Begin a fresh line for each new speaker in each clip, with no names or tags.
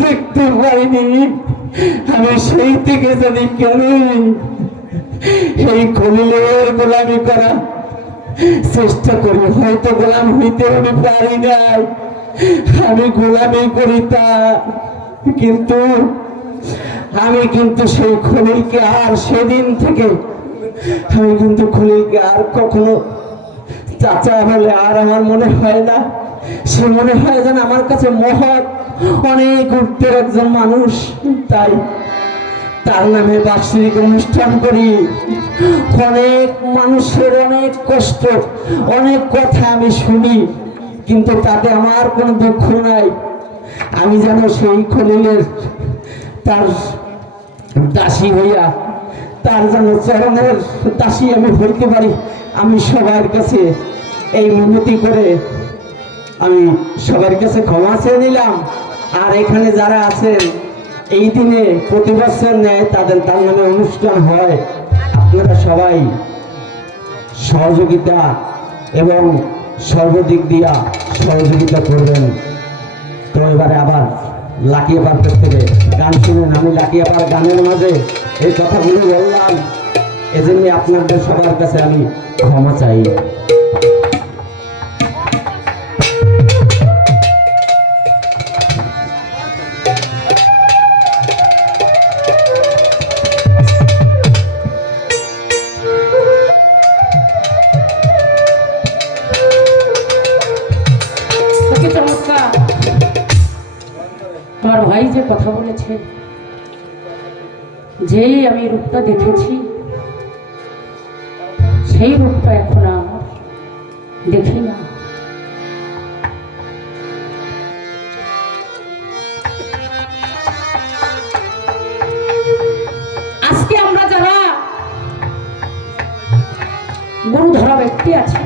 দেখতে পাইনি। আমি সেই থেকে জানি কেন এই খলিলের গোলামি করা চেষ্টা করি। হয়তো গোলাম হইতে আমি পারি নাই। আমি গোলামি করি তা কিন্তু আমি কিন্তু সেই খলিলকে আর সেদিন থেকে, আমি কিন্তু খলিলকে আর কখনো চাচা বলে আর আমার মনে হয় না। সে মনে হয় যেন আমার কাছে মহৎ। অনেক উত্তর একজন মানুষ, তাই তার নামে বার্ষিক অনুষ্ঠান করি। অনেক মানুষের অনেক কষ্ট, অনেক কথা আমি শুনি, কিন্তু তাতে আমার কোনো দুঃখ নাই। আমি যেন সেই খলিলের, তার দাসী হইয়া, তার যেন চরণের দাসী আমি হইতে পারি, আমি সবার কাছে এই মিনতি করে আমি সবার কাছে ক্ষমা চেয়ে নিলাম। আর এখানে যারা আছেন, এই দিনে প্রতি বছর নেয় তাদের তার নামে অনুষ্ঠান হয়। আপনারা সবাই সহযোগিতা এবং সর্বদিক দিয়া সহযোগিতা করবেন। তো এবারে আবার লাকিয়া পার্কের থেকে গান শুনেন আমি লাকিয়া পার্ক গানের মাঝে এই কথাগুলো বললাম। এজন্য আপনাদের সবার কাছে আমি ক্ষমা চাই।
আমার ভাই যে কথা বলেছে যেই আমি রূপটা দেখেছি, সেই রূপটা এখন আর দেখি না। আজকে আমরা যারা গুরুধরা ব্যক্তি আছি,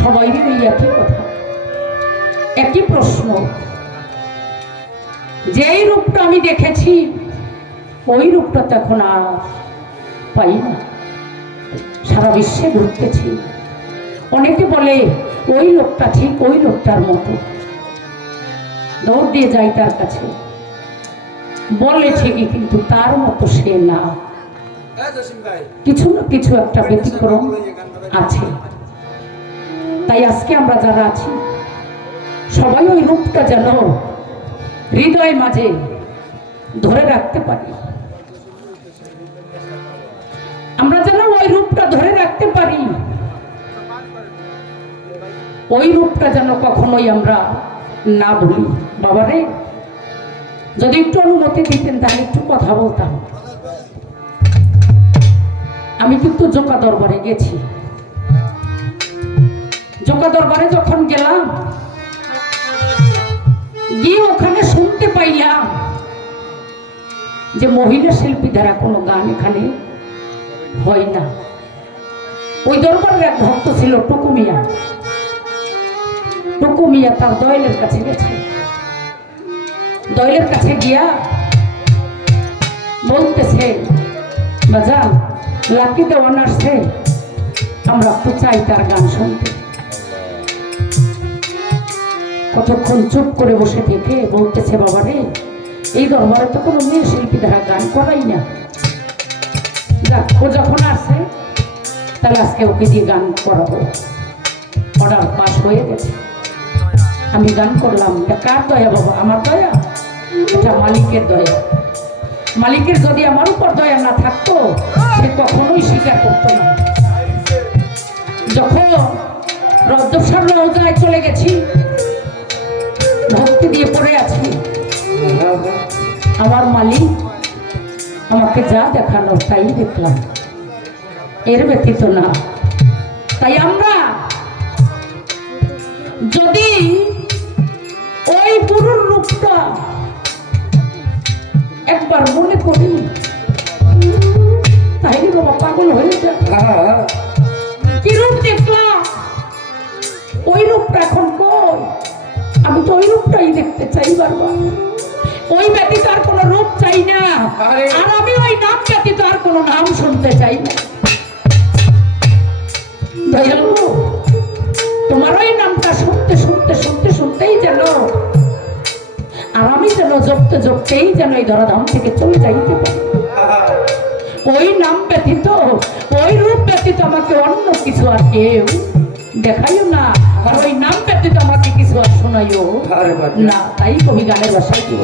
সবাই এই একই কথা, একই প্রশ্ন যেই রূপটা আমি দেখেছি, ওই রূপটা তো এখন আর পাই না। সারা বিশ্বে ঘুরতেছি অনেকে বলে, ওই লোকটা ঠিক ওই লোকটার মতো। দৌড় দিয়ে যাই তার কাছে। বলে ঠিকই, কিন্তু তার মতো সে না। কিছু না কিছু একটা ব্যতিক্রম আছে। তাই আজকে আমরা যারা আছি, সবাই ওই রূপটা যেন হৃদয় মাঝে ধরে রাখতে পারি। আমরা যেন ওই রূপটা ধরে রাখতে পারি। ওই রূপটা যেন কখনোই আমরা না বলি বাবারে যদি একটু অনুমতি দিতেন তাহলে একটু কথা বলতাম। আমি কিন্তু জোকা দরবারে গেছি। জোকা দরবারে যখন গেলাম গিয়ে ওখানে শুনতে পাইলাম যে মহিলা শিল্পী দ্বারা কোনো গান এখানে হয় না। ওই দরবারের এক ভক্ত ছিল টুকুমিয়া। টুকুমিয়া তার দয়েলের কাছে গেছে। দয়েলের কাছে গিয়া বলতেছে, বাজান লাকি দেওয়ান আসছে আমরা তো চাই তার গান শুনতে। কতক্ষণ চুপ করে বসে থেকে বলতেছে বাবা রে এই দরবারে তো কোনো মেয়ে শিল্পী দ্বারা গান করাই না। যাক, ও যখন আসে তাহলে আজকে ওকে দিয়ে গান করাবো। অর্ডার পাস হয়ে গেছে। আমি গান করলাম। এটা কার দয়া বাবা? আমার দয়া? এটা মালিকের দয়া। মালিকের যদি আমার উপর দয়া না থাকতো, সে কখনোই স্বীকার করতো না। যখন রদ্দসার রোজায় চলে গেছি ভক্তি দিয়ে পড়ে আছি। আমার মালিক আমাকে যা দেখানো তাই দেখলাম। এর ব্যতীত না। তাই আমরা যদি ওই গুরুর রূপটা একবার মনে করি তাই বাবা পাগল হয়ে যায় কি রূপ দেখলাম? ওই রূপটা এখন আমি তো ওই রূপটাই দেখতে চাই বারবার। ওই ব্যতীত আর কোনো রূপ চাই না।
আর।
আমি ওই নাম ব্যতীত আর কোনো নাম শুনতে চাই না। দয়ালু তোমার ওই নামটা শুনতে শুনতে শুনতে শুনতেই যেন আর আমি যেন জপতে জপতেই যেন এই ধরাধাম থেকে চলে যাইতে পারি। ওই নাম ব্যতীত ওই রূপ ব্যতীত আমাকে অন্য কিছু আর কেউ দেখাইও না। আর ওই নাম পেতে তো আমাকে কিছু আর শোনাইও? না তাই কবি গানের বাসায় কি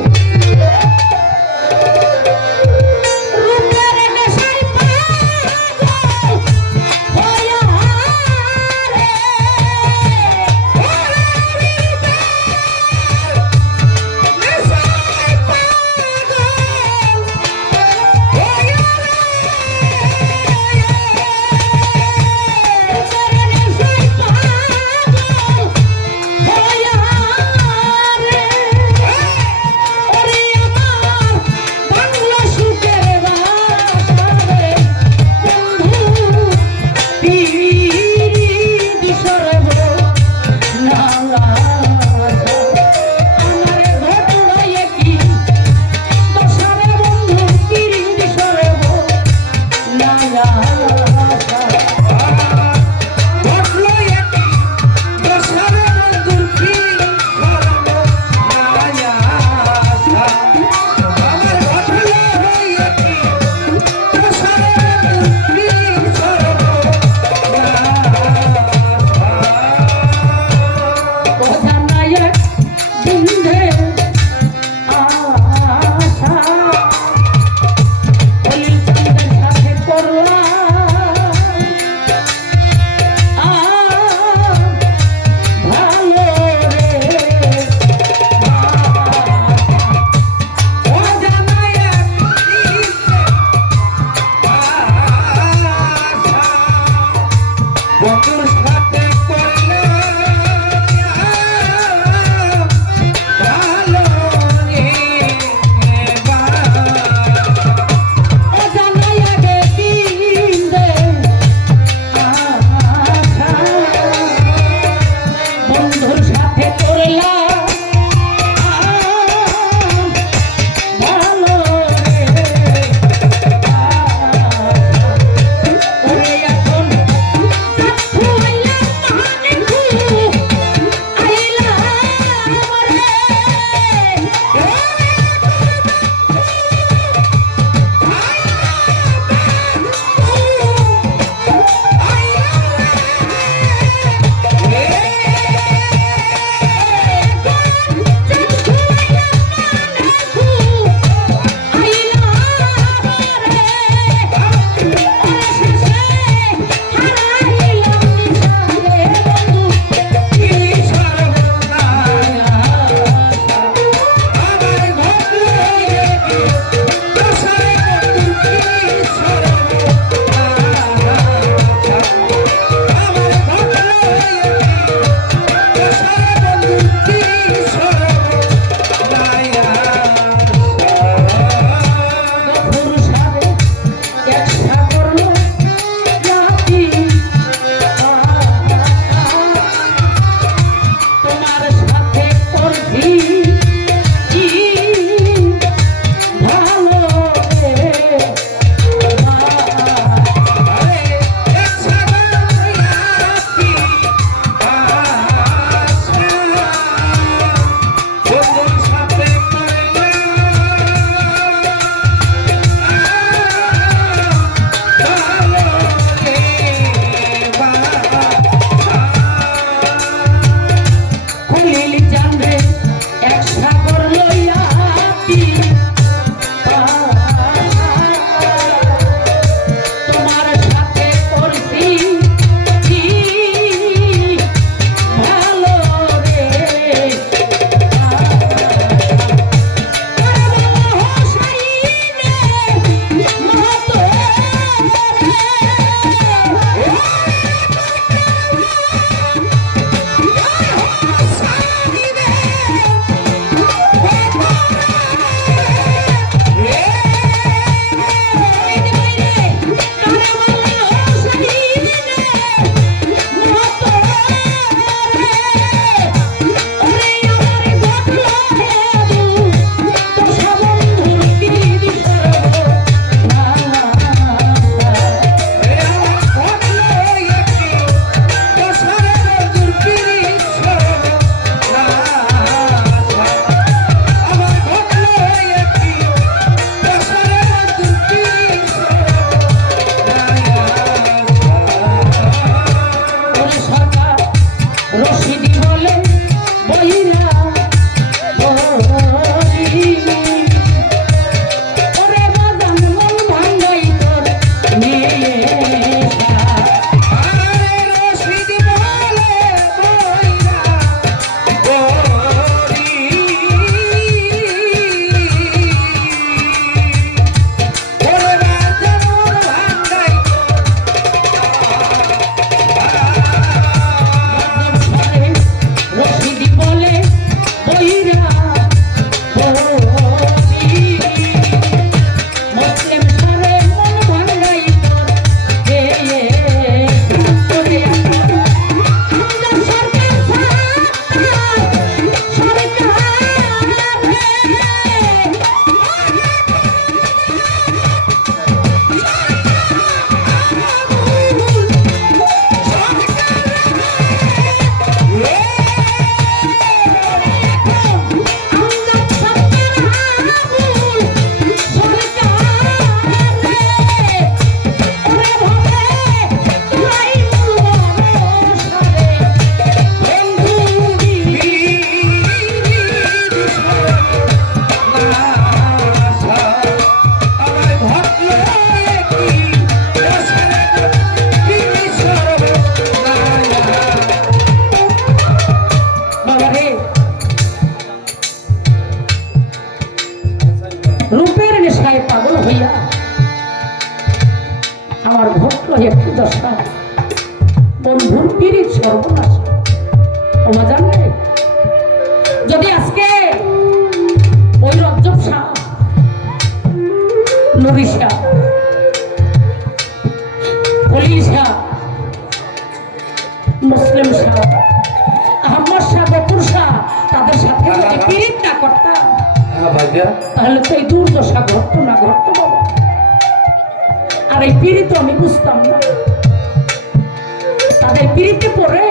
তাদের পীড়িতে পড়ে।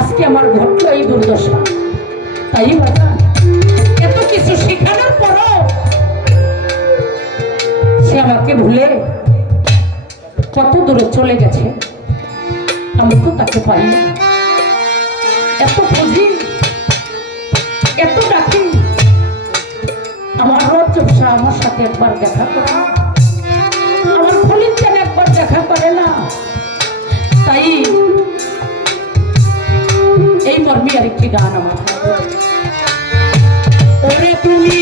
আজকে আমার ঘটলো এই দুর্দশা। তাই এত কিছু শেখানোর পরও সে আমাকে ভুলে কত দূরে চলে গেছে। আমি তো তাকে পাই না। এত খুঁজি, এত ডাকি। আমার রজব শাহ আমার সাথে একবার দেখা করে। আমার খলিল যেন একবার দেখা করে না। তাই এই মর্মে আরেকটি গান আমার ওরে তুমি